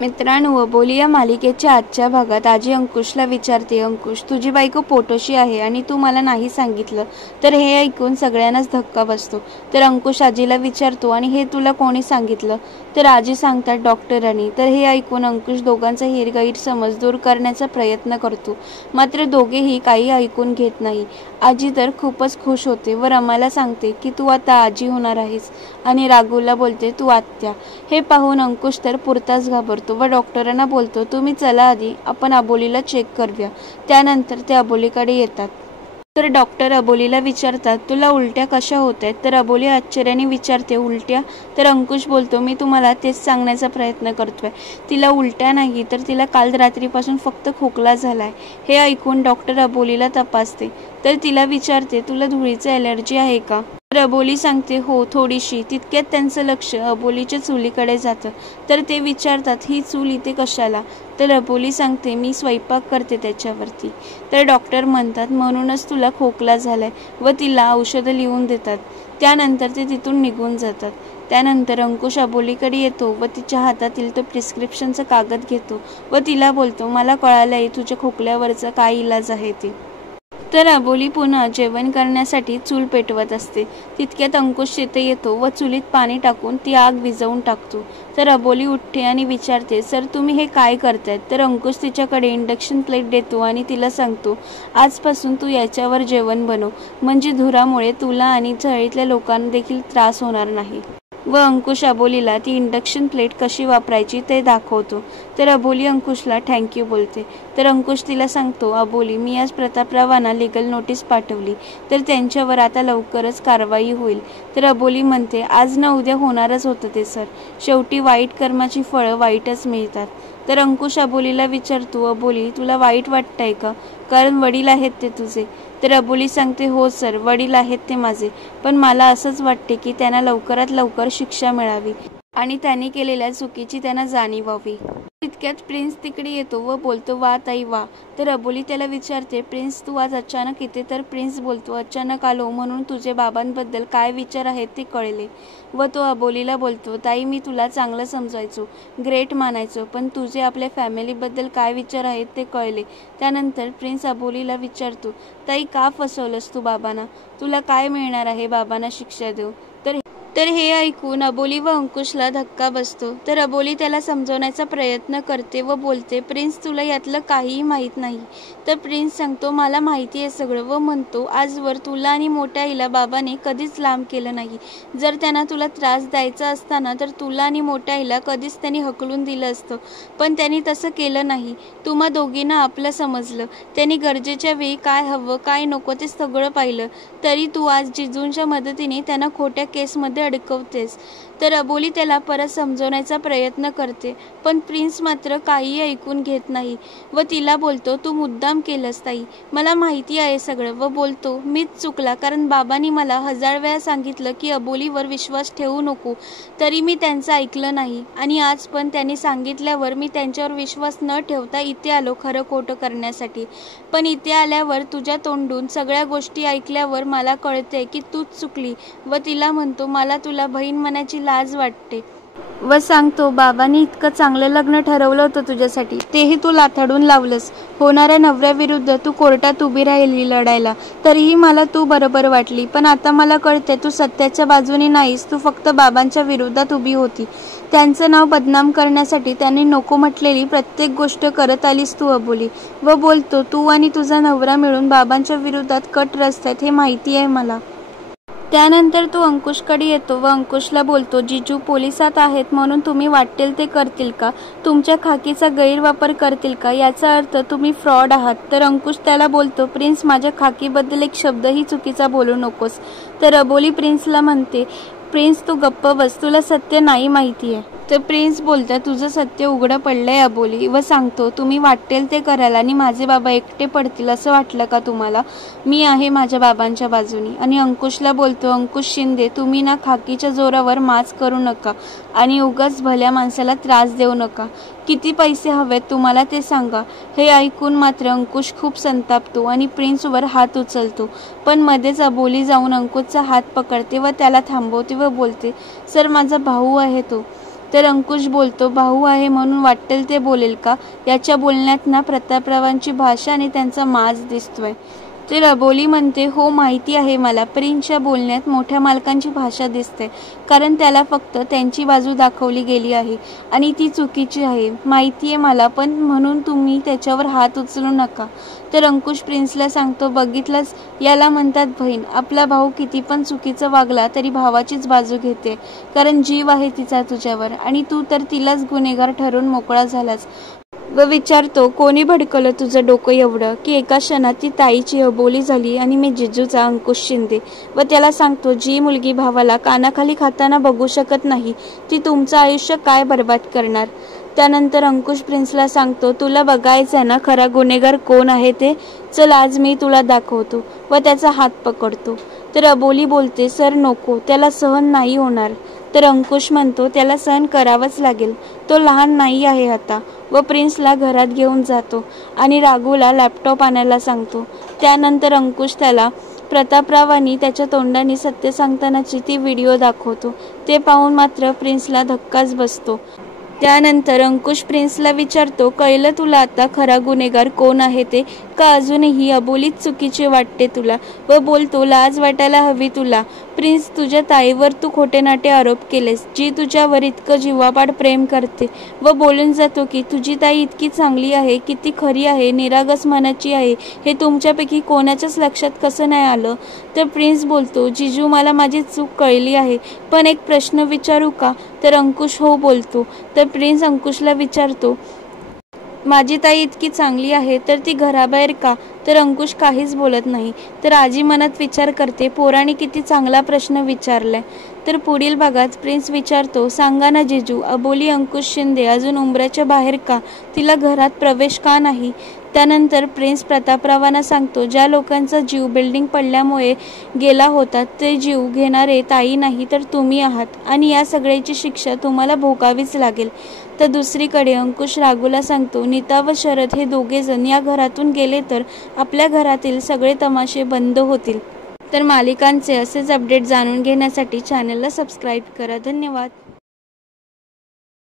मित्रांनो, अबोली या मालिकेच्या आजच्या भागात आजी अंकुशला विचारते, अंकुश तुझी बायको पोटोशी आहे आणि तू मला नाही सांगितलं. तर हे ऐकून सगळ्यांनाच धक्का बसतो. तर अंकुश आजीला विचारतो, आणि हे तुला कोणी सांगितलं? तर आजी सांगतात डॉक्टरांनी. तर हे ऐकून अंकुश दोघांचा गैरसमज दूर करण्याचा प्रयत्न करतो. मात्र दोघेही काही ऐकून घेत नाही. आजी तर खूपच खुश होते व रमाला सांगते की तू आता आजी होणार आहेस, आणि राघवला बोलते तू आत्या. हे पाहून अंकुश तर पुरताच घाबरतो व डॉक्टरांना बोलतो, तुम्ही चला आधी आपण अबोलीला चेक करूया. त्यानंतर ते अबोलीकडे येतात. तर डॉक्टर अबोलीला विचारतात, तुला उलट्या कशा होत आहेत? तर अबोली आश्चर्याने विचारते, उलट्या? तर अंकुश बोलतो, मी तुम्हाला तेच सांगण्याचा प्रयत्न करतोय. तिला उलट्या नाही, तर तिला काल रात्रीपासून फक्त खोकला झालाय. हे ऐकून डॉक्टर अबोलीला तपासते. तर तिला विचारते, तुला धुळीची ॲलर्जी आहे का? तर अबोली सांगते, हो थोडीशी. तितक्यात त्यांचं लक्ष अबोलीच्या चुलीकडे जातं. तर ते विचारतात, ही चूल इथे कशाला? तर अबोली सांगते, मी स्वयंपाक करते त्याच्यावरती. तर डॉक्टर म्हणतात, म्हणूनच तुला खोकला झालाय, व तिला औषधं लिहून देतात. त्यानंतर ते तिथून निघून जातात. त्यानंतर अंकुश अबोलीकडे येतो व तिच्या हातातील तो प्रिस्क्रिप्शनचा कागद घेतो व तिला बोलतो, मला कळालंय तुझ्या खोकल्यावरचा काय इलाज आहे ते. तर अबोली पुन्हा जेवण करण्यासाठी चूल पेटवत असते. तितक्यात अंकुश तिथे येतो व चुलीत पाणी टाकून ती आग विझवून टाकतो. तर अबोली उठते आणि विचारते, सर तुम्ही हे काय करतायत? तर अंकुश तिच्याकडे इंडक्शन प्लेट देतो आणि तिला सांगतो, आजपासून तू याच्यावर जेवण बनव, म्हणजे धुरामुळे तुला आणि चाळीतल्या लोकांना देखील त्रास होणार नाही. व अंकुश अबोलीला ती इंडक्शन प्लेट कशी वापरायची ते दाखवतो. तर अबोली अंकुशला थँक्यू बोलते. तर अंकुश तिला सांगतो, अबोली मी आज प्रतापरावांना लीगल नोटीस पाठवली, तर त्यांच्यावर आता लवकरच कारवाई होईल. तर अबोली म्हणते, आज ना उद्या होणारच होतं ते सर, शेवटी वाईट कर्माची फळं वाईटच मिळतात. तर अंकुश अबोलीला विचारतो, अबोली तुला वाईट वाटतंय का? कारण वडील आहेत ते तुझे. तर अबोली सांगते, हो सर वडील आहेत ते माझे, पण मला असंच वाटते की त्यांना लवकरात लवकर शिक्षा मिळावी आणि त्यांनी केलेल्या चुकीची त्यांना जाणीव व्हावी. तितक्यात प्रिन्स तिकडे येतो व बोलतो, वा ताई वा. तर अबोली त्याला विचारते, प्रिन्स तू आज अचानक येते? तर प्रिन्स बोलतो, अचानक आलो म्हणून तुझे बाबांबद्दल काय विचार आहेत ते कळले. व तो अबोलीला बोलतो, ताई मी तुला चांगलं समजायचो, ग्रेट मानायचो, पण तुझे आपल्या फॅमिलीबद्दल काय विचार आहेत ते कळले. त्यानंतर प्रिन्स अबोलीला विचारतो, ताई का फसवलंस तू बाबांना? तुला काय मिळणार आहे बाबांना शिक्षा देऊ? तर हे ऐकून अबोली व अंकुशला धक्का बसतो. तर अबोली त्याला समजवण्याचा प्रयत्न करते व बोलते, प्रिन्स तुला यातलं काहीही माहीत नाही. तर प्रिन्स सांगतो, मला माहिती आहे सगळं, व म्हणतो, आजवर तुला आणि मोठ्या आईला बाबाने कधीच लांब केलं नाही. जर त्यांना तुला त्रास द्यायचा असताना तर तुला आणि मोठ्या आईला कधीच त्यांनी हकलून दिलं असतं, पण त्यांनी तसं केलं नाही. तुम्हा दोघींना आपलं समजलं. त्यांनी गरजेच्या वेळी काय हवं काय नको ते सगळं पाहिलं, तरी तू आज जिजूंच्या मदतीने त्यांना खोट्या केसमध्ये अडकवतेस. तर अबोली त्याला परत समजवण्याचा प्रयत्न करते, पण प्रिन्स मात्र काही ऐकून घेत नाही व तिला बोलतो, तू मुद्दाम केलंस ताई, मला माहिती आहे सगळं. व बोलतो, मीच चुकला, कारण बाबांनी मला 1000 वेळा सांगितलं की अबोलीवर विश्वास ठेवू नको, तरी मी त्यांचं ऐकलं नाही, आणि आज पण त्यांनी सांगितल्यावर मी त्यांच्यावर विश्वास न ठेवता इथे आलो खरं खोटं करण्यासाठी. पण इथे आल्यावर तुझ्या तोंडून सगळ्या गोष्टी ऐकल्यावर मला कळते की तूच चुकली. व तिला म्हणतो, मला तुला बहीण म्हणायची लाज वाटते. व सांगतो, बाबांनी इतकं चांगलं लग्न ठरवलं होतं तुझ्यासाठी, तेही तू लाथाडून लावलंस. होणाऱ्या नवऱ्याविरुद्ध तू कोर्टात उभी राहिली लढायला, तरीही मला तू बरोबर वाटली, पण आता मला कळते तू सत्याच्या बाजूने नाहीस, तू फक्त बाबांच्या विरोधात उभी होती. त्यांचं नाव बदनाम करण्यासाठी त्यांनी नको म्हटलेली प्रत्येक गोष्ट करत आलीस तू अबोली. व बोलतो, तू आणि तुझा नवरा मिळून बाबांच्या विरोधात कट रचतायत हे माहिती आहे मला. त्यानंतर तो अंकुशकडे येतो व अंकुशला बोलतो, जिजू पोलिसात आहेत म्हणून तुम्ही वाटेल ते करतील का? तुमच्या खाकीचा गैरवापर करतील का? याचा अर्थ तुम्ही फ्रॉड आहात. तर अंकुश त्याला बोलतो, प्रिन्स माझ्या खाकीबद्दल एक शब्दही चुकीचा बोलू नकोस. तर अबोली प्रिन्सला म्हणते, प्रिन्स तू गप्प बस, तुला सत्य नाही माहिती आहे. तर प्रिन्स बोलतात, तुझं सत्य उघडं पडलंय अबोली. व सांगतो, तुम्ही वाटेल ते कराल आणि माझे बाबा एकटे पडतील असं वाटलं का तुम्हाला? मी आहे माझ्या बाबांच्या बाजूनी. आणि अंकुशला बोलतो, अंकुश शिंदे तुम्ही ना खाकीच्या जोरावर माच करू नका आणि उगाच भल्या माणसाला त्रास देऊ नका. किती पैसे हवेत तुम्हाला ते सांगा. हे ऐकून मात्र अंकुश खूप संतापतो आणि प्रिन्सवर हात उचलतो, पण मध्येच अबोली जाऊन अंकुशचा हात पकडते व त्याला थांबवते व बोलते, सर माझा भाऊ आहे तो. तर अंकुश बोलतो, भाऊ आहे म्हणून वाटेल ते बोलेल का? याच्या बोलण्यात ना प्रतापरावांची भाषा आणि त्यांचा माज दिसतोय. तर अबोली म्हणते, हो माहिती आहे मला. प्रिन्सच्या बोलण्यात मोठ्या मालकांची भाषा दिसते, कारण त्याला फक्त त्यांची बाजू दाखवली गेली आहे आणि ती चुकीची आहे. माहिती आहे मला, पण म्हणून तुम्ही त्याच्यावर हात उचलू नका. तर अंकुश प्रिन्सला सांगतो, बघितलंच, याला म्हणतात बहीण. आपला भाऊ किती पण चुकीचं वागला तरी भावाचीच बाजू घेते, कारण जीव आहे तिचा तुझ्यावर आणि तू तर तिलाच गुन्हेगार ठरवून मोकळा झालास. व विचारतो, कोणी भडकवलं तुझं डोकं एवढं की एका क्षणात ती ताईची अबोली झाली आणि मी जिजूचा अंकुश शिंदे. व त्याला सांगतो, जी मुलगी भावाला कानाखाली खाताना बघू शकत नाही ती तुमचं आयुष्य काय बर्बाद करणार. त्यानंतर अंकुश प्रिन्सला सांगतो, तुला बघायचं आहे ना खरा गुन्हेगार कोण आहे ते? चल आज मी तुला दाखवतो. व त्याचा हात पकडतो. तर अबोली बोलते, सर नको, त्याला सहन नाही होणार. तर अंकुश म्हणतो, त्याला सहन करावंच लागेल, तो लहान नाही आहे आता. व प्रिन्सला घरात घेऊन जातो आणि राघूला लॅपटॉप आणायला सांगतो. त्यानंतर अंकुश त्याला प्रतापरावांनी त्याच्या तोंडाने सत्य सांगतानाची ती व्हिडिओ दाखवतो. ते पाहून मात्र प्रिन्सला धक्काच बसतो. त्यानंतर अंकुश प्रिन्सला विचारतो, कळलं तुला आता खरा गुन्हेगार कोण आहे ते? का अजूनही अबोलीच चुकीची वाटते तुला? व बोलतो, लाज वाटायला हवी तुला. प्रिन्स, तुझ्या ताईवर तू खोटे नाटे आरोप केलेस, जी तुझ्यावर इतकं जीवापाड प्रेम करते. व बोलून जातो की तुझी ताई इतकी चांगली आहे, किती खरी आहे, निरागस मनाची आहे, हे तुमच्यापैकी कोणाच्याच लक्षात कसं नाही आलं? तर प्रिन्स बोलतो, जिजू मला माझी चूक कळली आहे, पण एक प्रश्न विचारू का? तर अंकुश हो बोलतो. तर प्रिन्स अंकुशला विचारतो, माझी ताई इतकी चांगली आहे तर ती घराबाहेर का? तर अंकुश काहीच बोलत नाही. तर आजी मनात विचार करते, पोराने किती चांगला प्रश्न विचारलाय. तर पुढील भागात प्रिन्स विचारतो, सांगा ना जिजू, अबोली अंकुश शिंदे अजून उंबऱ्याच्या बाहेर का? तिला घरात प्रवेश का नाही? त्यानंतर प्रिन्स प्रतापरावांना सांगतो, ज्या लोकांचा जीव बिल्डिंग पडल्यामुळे गेला होता ते जीव घेणारे ताई नाही तर तुम्ही आहात आणि या सगळ्याची शिक्षा तुम्हाला भोगावीच लागेल. तर दुसरीकडे अंकुश राघूला सांगतो, नीता व शरद हे दोघेजण या घरातून गेले तर आपल्या घरातील सगळे तमाशे बंद होतील. तर मालिकांचे असेच अपडेट जाणून घेण्यासाठी चॅनलला सबस्क्राईब करा. धन्यवाद.